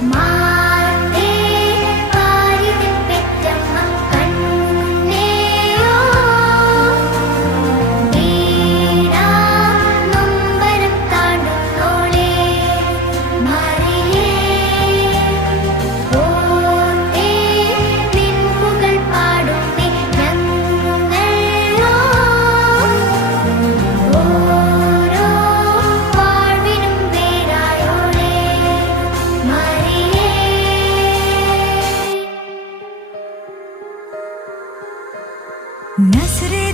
my नसरे